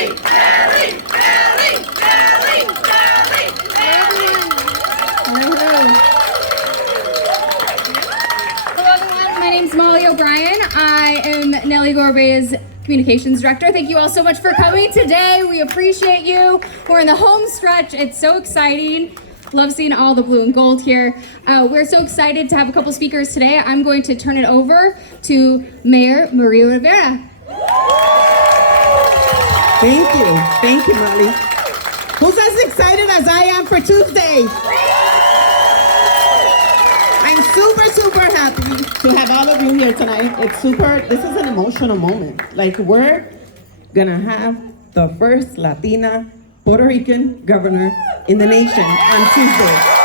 Hello everyone, my name's Molly O'Brien. I am Nellie Gorbey's Communications Director. Thank you all so much for coming today. We appreciate you. We're in the home stretch. It's so exciting. Love seeing all the blue and gold here. We're so excited to have a couple speakers today. I'm going to turn it over to Mayor Maria Rivera. Thank you, Molly. Who's as excited as I am for Tuesday? I'm super happy to have all of you here tonight. This is an emotional moment. Like, we're gonna have the first Latina Puerto Rican governor in the nation on Tuesday.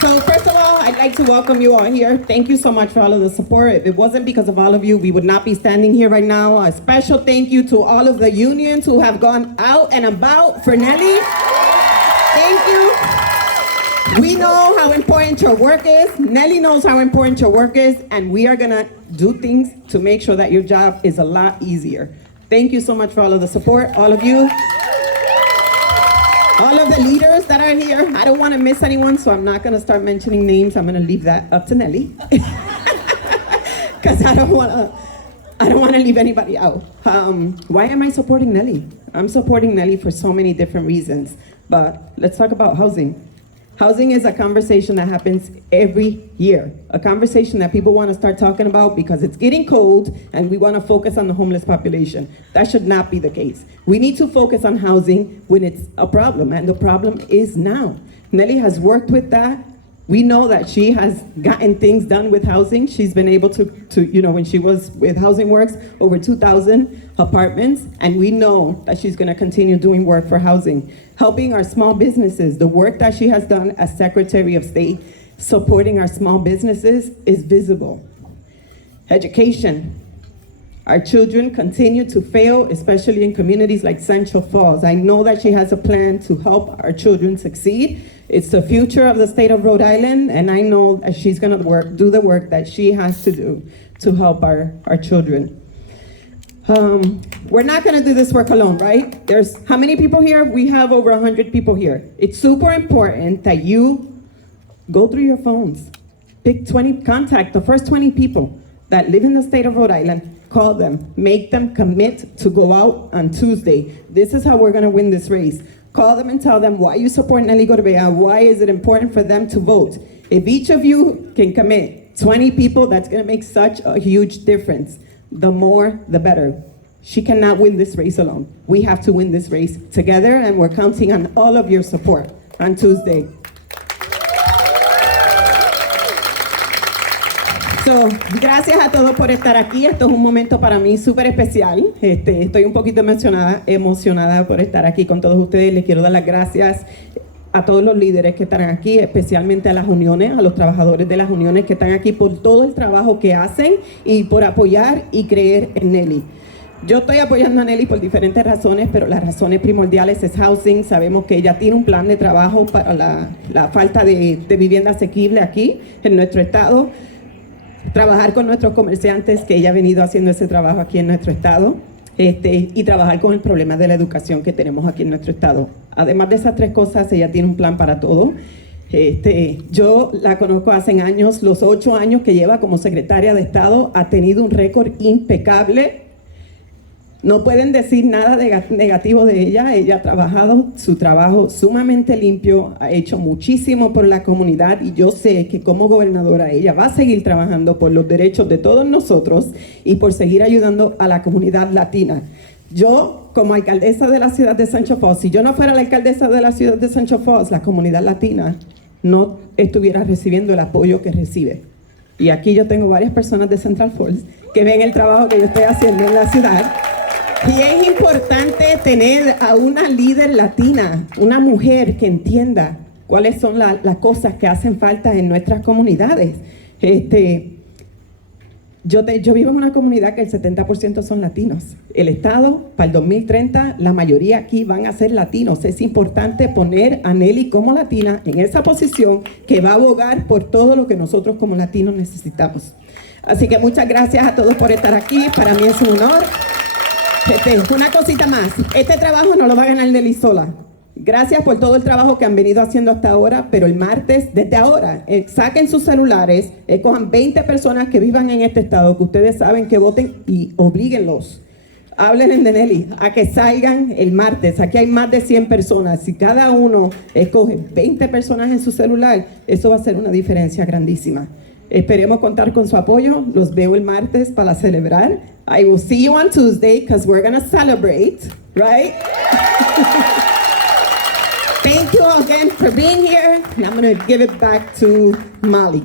So first of all, I'd like to welcome you all here. Thank you so much for all of the support. If it wasn't because of all of you, we would not be standing here right now. A special thank you to all of the unions who have gone out and about for Nelly. Thank you. We know how important your work is. Nelly knows how important your work is, and we are gonna do things to make sure that your job is a lot easier. Thank you so much for all of the support, all of you. All of the leaders that are here. I don't want to miss anyone, so I'm not going to start mentioning names. I'm going to leave that up to Nelly. Because I don't want to leave anybody out. Why am I supporting Nelly? I'm supporting Nelly for so many different reasons. But let's talk about housing. Housing is a conversation that happens every year. A conversation that people want to start talking about because it's getting cold and we want to focus on the homeless population. That should not be the case. We need to focus on housing when it's a problem, and the problem is now. Nelly has worked with that. We know that she has gotten things done with housing. She's been able to when she was with Housing Works, over 2,000 apartments, and we know that she's gonna continue doing work for housing. Helping our small businesses, the work that she has done as Secretary of State, supporting our small businesses is visible. Education. Our children continue to fail, especially in communities like Central Falls. I know that she has a plan to help our children succeed. It's the future of the state of Rhode Island, and I know that she's gonna do the work that she has to do to help our children. We're not gonna do this work alone, right? There's how many people here? We have over 100 people here. It's super important that you go through your phones. Contact the first 20 people that live in the state of Rhode Island. Call them, make them commit to go out on Tuesday. This is how we're gonna win this race. Call them and tell them why you support Nelly Gorbea, why is it important for them to vote. If each of you can commit 20 people, that's gonna make such a huge difference. The more, the better. She cannot win this race alone. We have to win this race together, and we're counting on all of your support on Tuesday. So, gracias a todos por estar aquí. Esto es un momento para mí súper especial. Estoy un poquito emocionada por estar aquí con todos ustedes. Les quiero dar las gracias a todos los líderes que están aquí, especialmente a las uniones, a los trabajadores de las uniones que están aquí por todo el trabajo que hacen y por apoyar y creer en Nelly. Yo estoy apoyando a Nelly por diferentes razones, pero las razones primordiales es housing. Sabemos que ella tiene un plan de trabajo para la falta de vivienda asequible aquí en nuestro estado. Trabajar con nuestros comerciantes, que ella ha venido haciendo ese trabajo aquí en nuestro estado, y trabajar con el problema de la educación que tenemos aquí en nuestro estado. Además de esas tres cosas, ella tiene un plan para todo. Yo la conozco hace años, los 8 años que lleva como secretaria de Estado, ha tenido un récord impecable. No pueden decir nada negativo de ella. Ella ha trabajado su trabajo sumamente limpio, ha hecho muchísimo por la comunidad, y yo sé que como gobernadora ella va a seguir trabajando por los derechos de todos nosotros y por seguir ayudando a la comunidad latina. Yo, como alcaldesa de la ciudad de Central Falls, si yo no fuera la alcaldesa de la ciudad de Central Falls, la comunidad latina no estuviera recibiendo el apoyo que recibe. Y aquí yo tengo varias personas de Central Falls que ven el trabajo que yo estoy haciendo en la ciudad. Y es importante tener a una líder latina, una mujer que entienda cuáles son las cosas que hacen falta en nuestras comunidades. Yo vivo en una comunidad que el 70% son latinos. El Estado, para el 2030, la mayoría aquí van a ser latinos. Es importante poner a Nelly como latina en esa posición que va a abogar por todo lo que nosotros como latinos necesitamos. Así que muchas gracias a todos por estar aquí. Para mí es un honor. Una cosita más. Este trabajo no lo va a ganar Nelly sola. Gracias por todo el trabajo que han venido haciendo hasta ahora, pero el martes, desde ahora, saquen sus celulares, cojan 20 personas que vivan en este estado, que ustedes saben que voten y oblíguenlos. Hablen de Nelly, a que salgan el martes. Aquí hay más de 100 personas. Si cada uno escoge 20 personas en su celular, eso va a ser una diferencia grandísima. Esperemos contar con su apoyo. Los veo el martes para celebrar. I will see you on Tuesday because we're going to celebrate, right? Thank you all again for being here. And I'm going to give it back to Molly.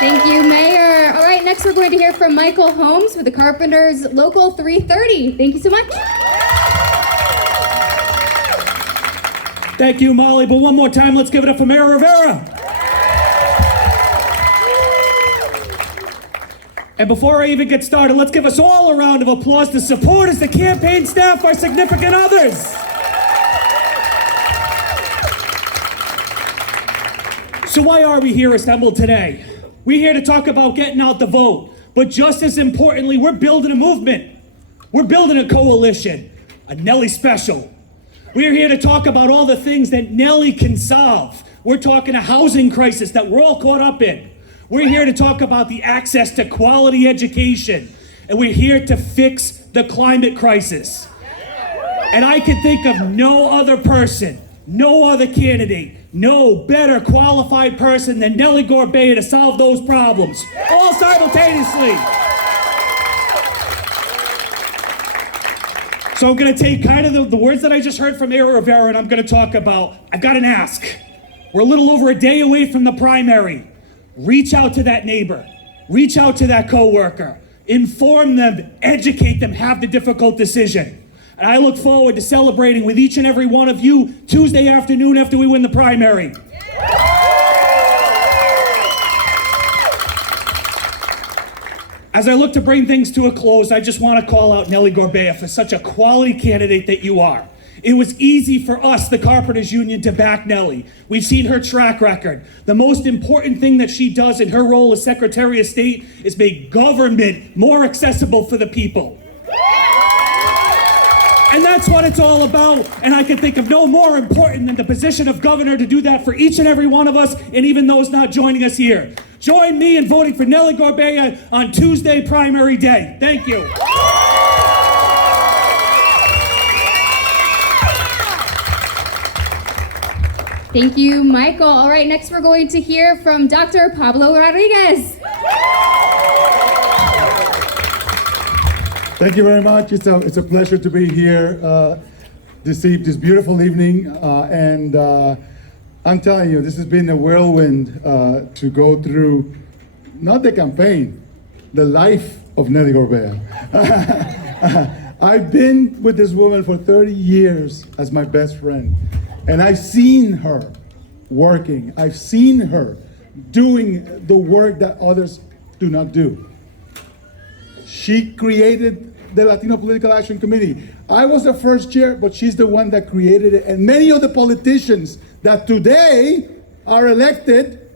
Thank you, Mayor. All right, next we're going to hear from Michael Holmes with the Carpenters Local 330. Thank you so much. Thank you, Molly. But one more time, let's give it up for Mayor Rivera. And before I even get started, let's give us all a round of applause to supporters, the campaign staff, our significant others. So why are we here assembled today? We're here to talk about getting out the vote. But just as importantly, we're building a movement. We're building a coalition, a Nelly special. We're here to talk about all the things that Nelly can solve. We're talking a housing crisis that we're all caught up in. We're here to talk about the access to quality education. And we're here to fix the climate crisis. And I can think of no other person, no other candidate, no better qualified person than Nelly Gorbea to solve those problems, all simultaneously. So I'm gonna take kind of the words that I just heard from Mayor Rivera, and I'm gonna talk about, I've got an ask. We're a little over a day away from the primary. Reach out to that neighbor, reach out to that coworker, inform them, educate them, have the difficult decision. And I look forward to celebrating with each and every one of you Tuesday afternoon after we win the primary. As I look to bring things to a close, I just want to call out Nelly Gorbea for such a quality candidate that you are. It was easy for us, the Carpenters Union, to back Nelly. We've seen her track record. The most important thing that she does in her role as Secretary of State is make government more accessible for the people. And that's what it's all about. And I can think of no more important than the position of governor to do that for each and every one of us, and even those not joining us here. Join me in voting for Nelly Gorbea on Tuesday primary day. Thank you. Thank you, Michael. All right, next we're going to hear from Dr. Pablo Rodriguez. Thank you very much. It's a pleasure to be here this beautiful evening. I'm telling you, this has been a whirlwind to go through, not the campaign, the life of Nelly Gorbea. I've been with this woman for 30 years as my best friend. And I've seen her working. I've seen her doing the work that others do not do. She created the Latino Political Action Committee. I was the first chair, but she's the one that created it. And many of the politicians that today are elected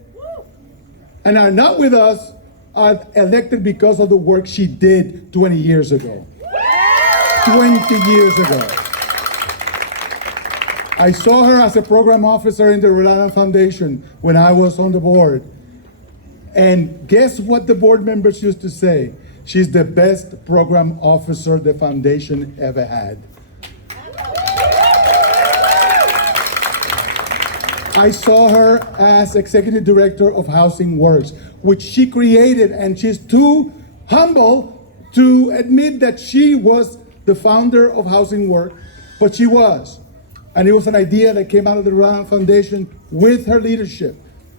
and are not with us are elected because of the work she did 20 years ago. 20 years ago. I saw her as a program officer in the Rhode Island Foundation when I was on the board. And guess what the board members used to say? She's the best program officer the foundation ever had. I saw her as executive director of Housing Works, which she created, and she's too humble to admit that she was the founder of Housing Works, but she was. And it was an idea that came out of the Rhode Island Foundation with her leadership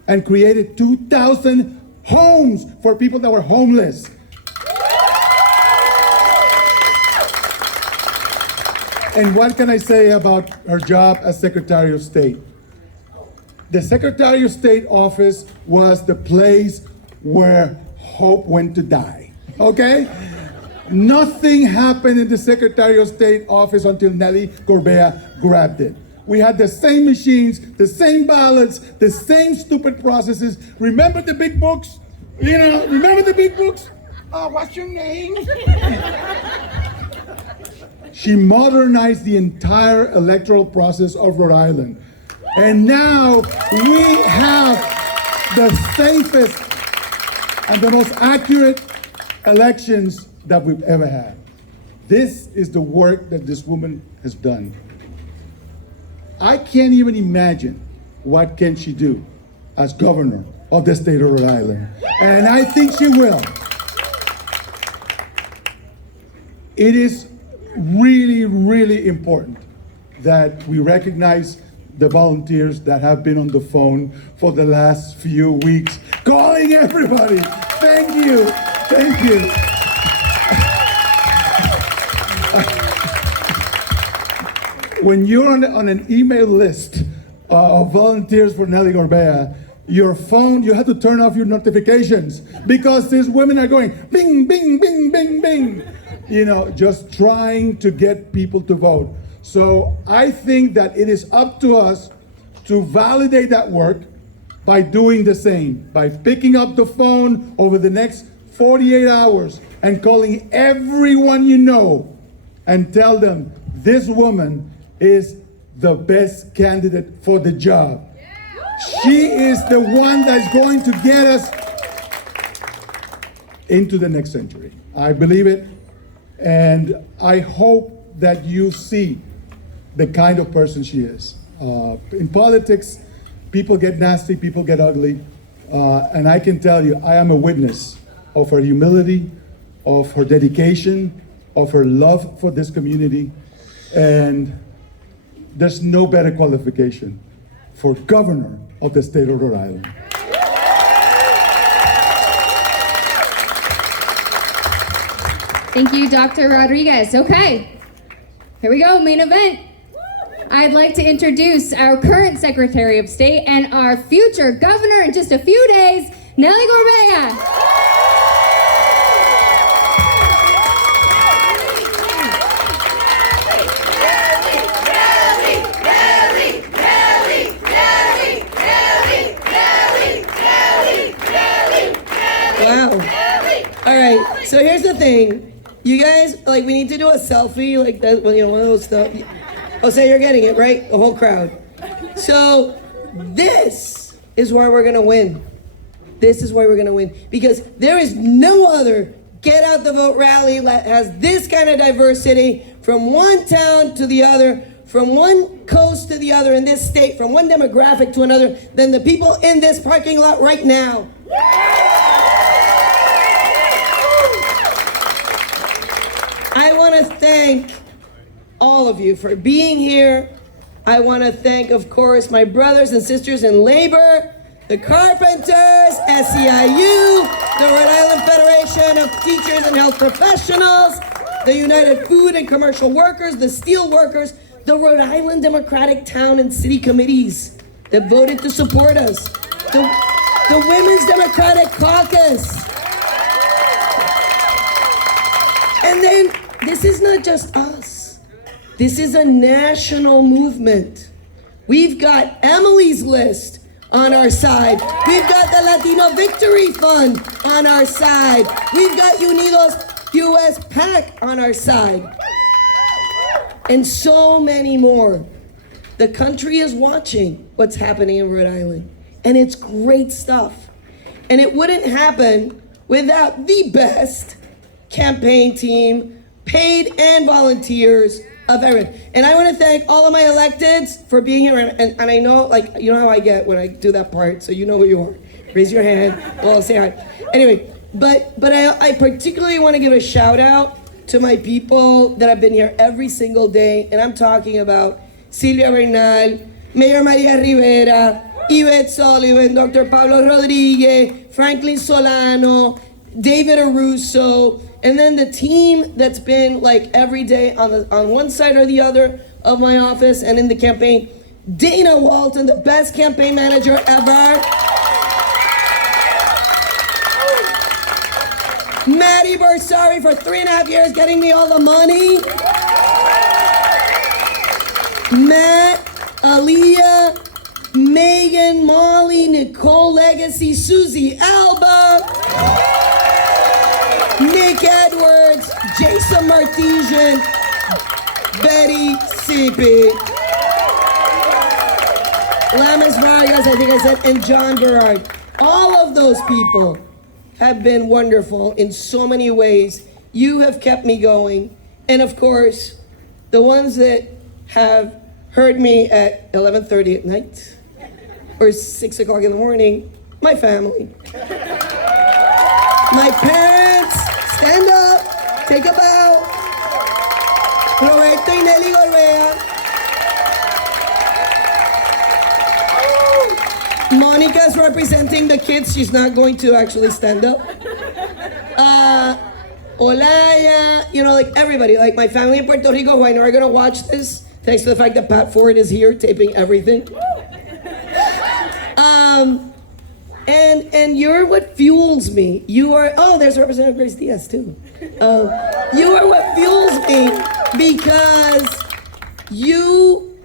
and created 2,000 homes for people that were homeless. And what can I say about her job as Secretary of State? The Secretary of State office was the place where hope went to die, okay? Nothing happened in the Secretary of State office until Nelly Gorbea grabbed it. We had the same machines, the same ballots, the same stupid processes. Remember the big books? You know, remember the big books? Oh, what's your name? She modernized the entire electoral process of Rhode Island. And now we have the safest and the most accurate elections that we've ever had. This is the work that this woman has done. I can't even imagine what can she do as governor of the state of Rhode Island. And I think she will. It is really, really important that we recognize the volunteers that have been on the phone for the last few weeks, calling everybody. Thank you, thank you. When you're on an email list of volunteers for Nelly Gorbea, your phone, you have to turn off your notifications because these women are going bing, bing, bing, bing, bing. You know, just trying to get people to vote. So I think that it is up to us to validate that work by doing the same, by picking up the phone over the next 48 hours and calling everyone you know and tell them this woman is the best candidate for the job. She is the one that's going to get us into the next century. I believe it, and I hope that you see the kind of person she is. In politics, people get nasty, people get ugly, and I can tell you, I am a witness of her humility, of her dedication, of her love for this community, and there's no better qualification for governor of the state of Rhode Island. Thank you, Dr. Rodriguez. Okay, here we go, main event. I'd like to introduce our current Secretary of State and our future governor in just a few days, Nelly Gorbea. Wow. All right, so here's the thing. You guys, like, we need to do a selfie, like that, you know, one of those stuff. Oh, so you're getting it, right? The whole crowd. So this is why we're gonna win. This is why we're gonna win. Because there is no other get out the vote rally that has this kind of diversity from one town to the other, from one coast to the other in this state, from one demographic to another, than the people in this parking lot right now. I want to thank all of you for being here. I want to thank, of course, my brothers and sisters in labor, the carpenters, SEIU, the Rhode Island Federation of Teachers and Health Professionals, the United Food and Commercial Workers, the Steel Workers, the Rhode Island Democratic Town and City Committees that voted to support us, the Women's Democratic Caucus. And then, this is not just us. This is a national movement. We've got Emily's List on our side. We've got the Latino Victory Fund on our side. We've got Unidos US PAC on our side. And so many more. The country is watching what's happening in Rhode Island. And it's great stuff. And it wouldn't happen without the best campaign team, paid and volunteers of everyone. And I want to thank all of my electeds for being here. And I know, like, you know how I get when I do that part, so you know who you are. Raise your hand. Well, say hi. Anyway, but I particularly want to give a shout out to my people that have been here every single day. And I'm talking about Silvia Bernal, Mayor Maria Rivera, Yvette Sullivan, Dr. Pablo Rodriguez, Franklin Solano, David Arusso, and then the team that's been like every day on one side or the other of my office and in the campaign. Dana Walton, the best campaign manager ever. Maddie Bersari for 3.5 years getting me all the money. Matt Aaliyah, Megan, Molly, Nicole Legacy, Susie Alba, Nick Edwards, Jason Martesian, Betty CP, Lamas Vargas, I think I said, and John Berard. All of those people have been wonderful in so many ways. You have kept me going. And of course, the ones that have heard me at 11:30 at night or 6 o'clock in the morning, my family. My parents, stand up, take a bow. Roberto y Nelly Gorbea. Monica's representing the kids. She's not going to actually stand up. Olaya, you know, like everybody, like my family in Puerto Rico who I know are gonna watch this, thanks to the fact that Pat Ford is here taping everything. And you're what fuels me. You are, oh, there's Representative Grace Diaz too. You are what fuels me because you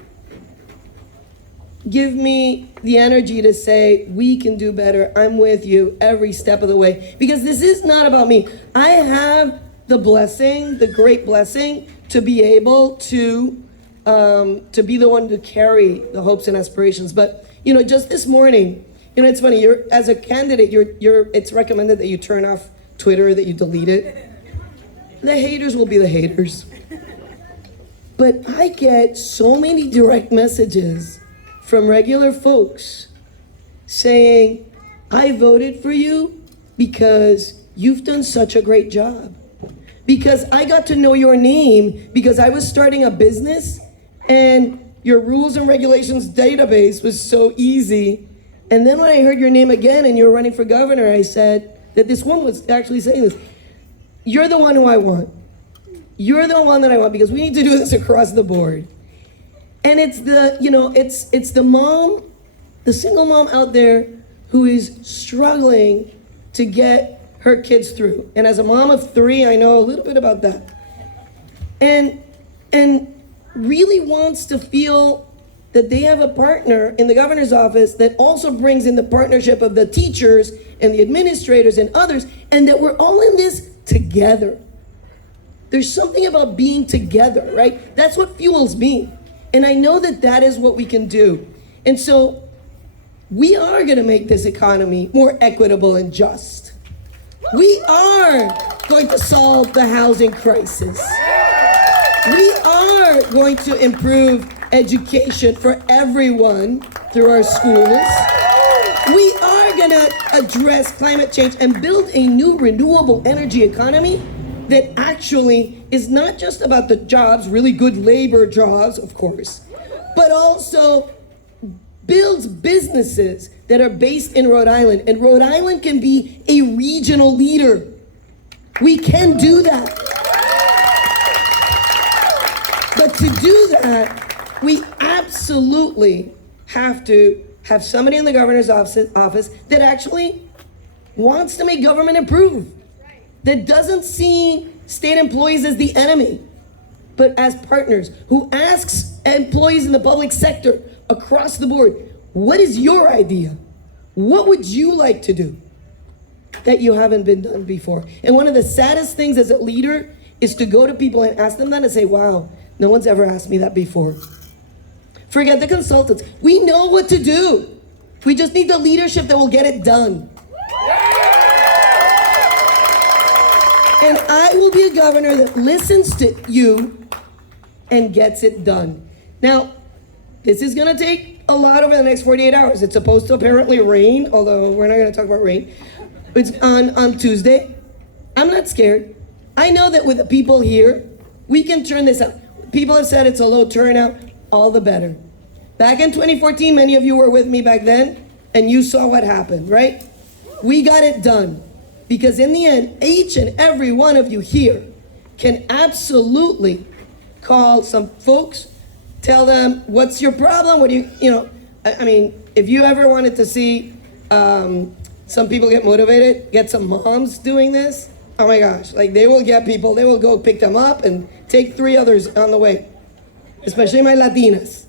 give me the energy to say, we can do better. I'm with you every step of the way. Because this is not about me. I have the blessing, the great blessing, to be able to be the one to carry the hopes and aspirations. But, you know, just this morning, you know, it's funny, as a candidate, it's recommended that you turn off Twitter, that you delete it. The haters will be the haters. But I get so many direct messages from regular folks saying, I voted for you because you've done such a great job. Because I got to know your name because I was starting a business and your rules and regulations database was so easy. And then when I heard your name again and you were running for governor, I said that this woman was actually saying this. You're the one who I want. You're the one that I want because we need to do this across the board. And it's the, you know, it's the mom, the single mom out there who is struggling to get her kids through. And as a mom of 3, I know a little bit about that. And really wants to feel that they have a partner in the governor's office that also brings in the partnership of the teachers and the administrators and others, and that we're all in this together. There's something about being together, right? That's what fuels me. And I know that that is what we can do. And so we are going to make this economy more equitable and just. We are going to solve the housing crisis. We are going to improve education for everyone through our schools. We are going to address climate change and build a new renewable energy economy that actually is not just about the jobs, really good labor jobs, of course, but also builds businesses that are based in Rhode Island. And Rhode Island can be a regional leader. We can do that. But to do that, we absolutely have to have somebody in the governor's office that actually wants to make government improve. That doesn't see state employees as the enemy, but as partners, who asks employees in the public sector across the board, what is your idea? What would you like to do that you haven't been done before? And one of the saddest things as a leader is to go to people and ask them that and say, wow, no one's ever asked me that before. Forget the consultants. We know what to do. We just need the leadership that will get it done. And I will be a governor that listens to you and gets it done. Now, this is going to take a lot over the next 48 hours. It's supposed to apparently rain, although we're not going to talk about rain. It's on Tuesday. I'm not scared. I know that with the people here, we can turn this out. People have said it's a low turnout, all the better. Back in 2014, many of you were with me back then, and you saw what happened, right? We got it done. Because in the end, each and every one of you here can absolutely call some folks, tell them, what's your problem? What do you know, I mean, if you ever wanted to see some people get motivated, get some moms doing this, oh my gosh, like they will get people, they will go pick them up and take 3 others on the way, especially my Latinas.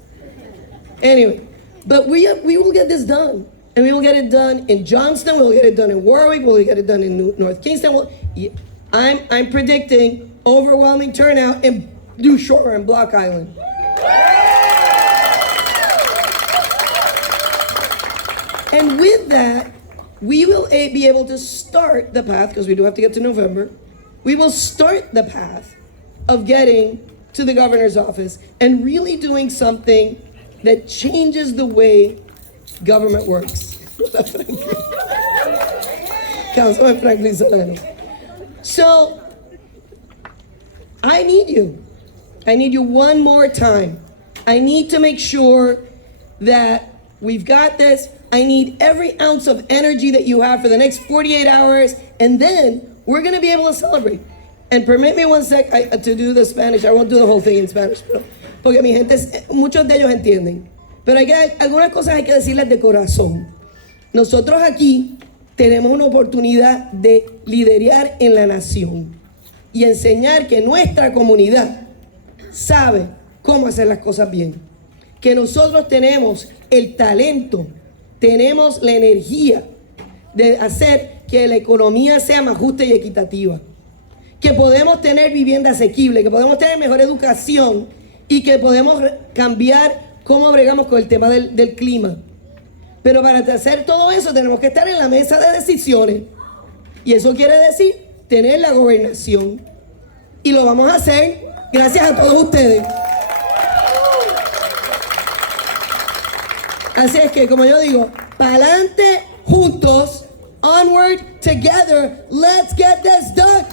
Anyway, but we will get this done. And we will get it done in Johnston, we'll get it done in Warwick, we'll get it done in North Kingston. I'm predicting overwhelming turnout in New Shore and Block Island. And with that, we will be able to start the path, because we do have to get to November, we will start the path of getting to the governor's office and really doing something that changes the way government works. Councilman Franklin Solano. So, I need you. I need you one more time. I need to make sure that we've got this. I need every ounce of energy that you have for the next 48 hours, and then we're gonna be able to celebrate. And permit me one sec to do the Spanish. I won't do the whole thing in Spanish, porque mi gente, muchos de ellos entienden. Pero algunas cosas hay que decirles de corazón. Nosotros aquí tenemos una oportunidad de liderar en la nación y enseñar que nuestra comunidad sabe cómo hacer las cosas bien. Que nosotros tenemos el talento, tenemos la energía de hacer que la economía sea más justa y equitativa. Que podemos tener vivienda asequible, que podemos tener mejor educación y que podemos cambiar cómo bregamos con el tema del clima. Pero para hacer todo eso tenemos que estar en la mesa de decisiones. Y eso quiere decir tener la gobernación. Y lo vamos a hacer gracias a todos ustedes. Así es que, como yo digo, pa'lante, juntos, onward, together, let's get this done.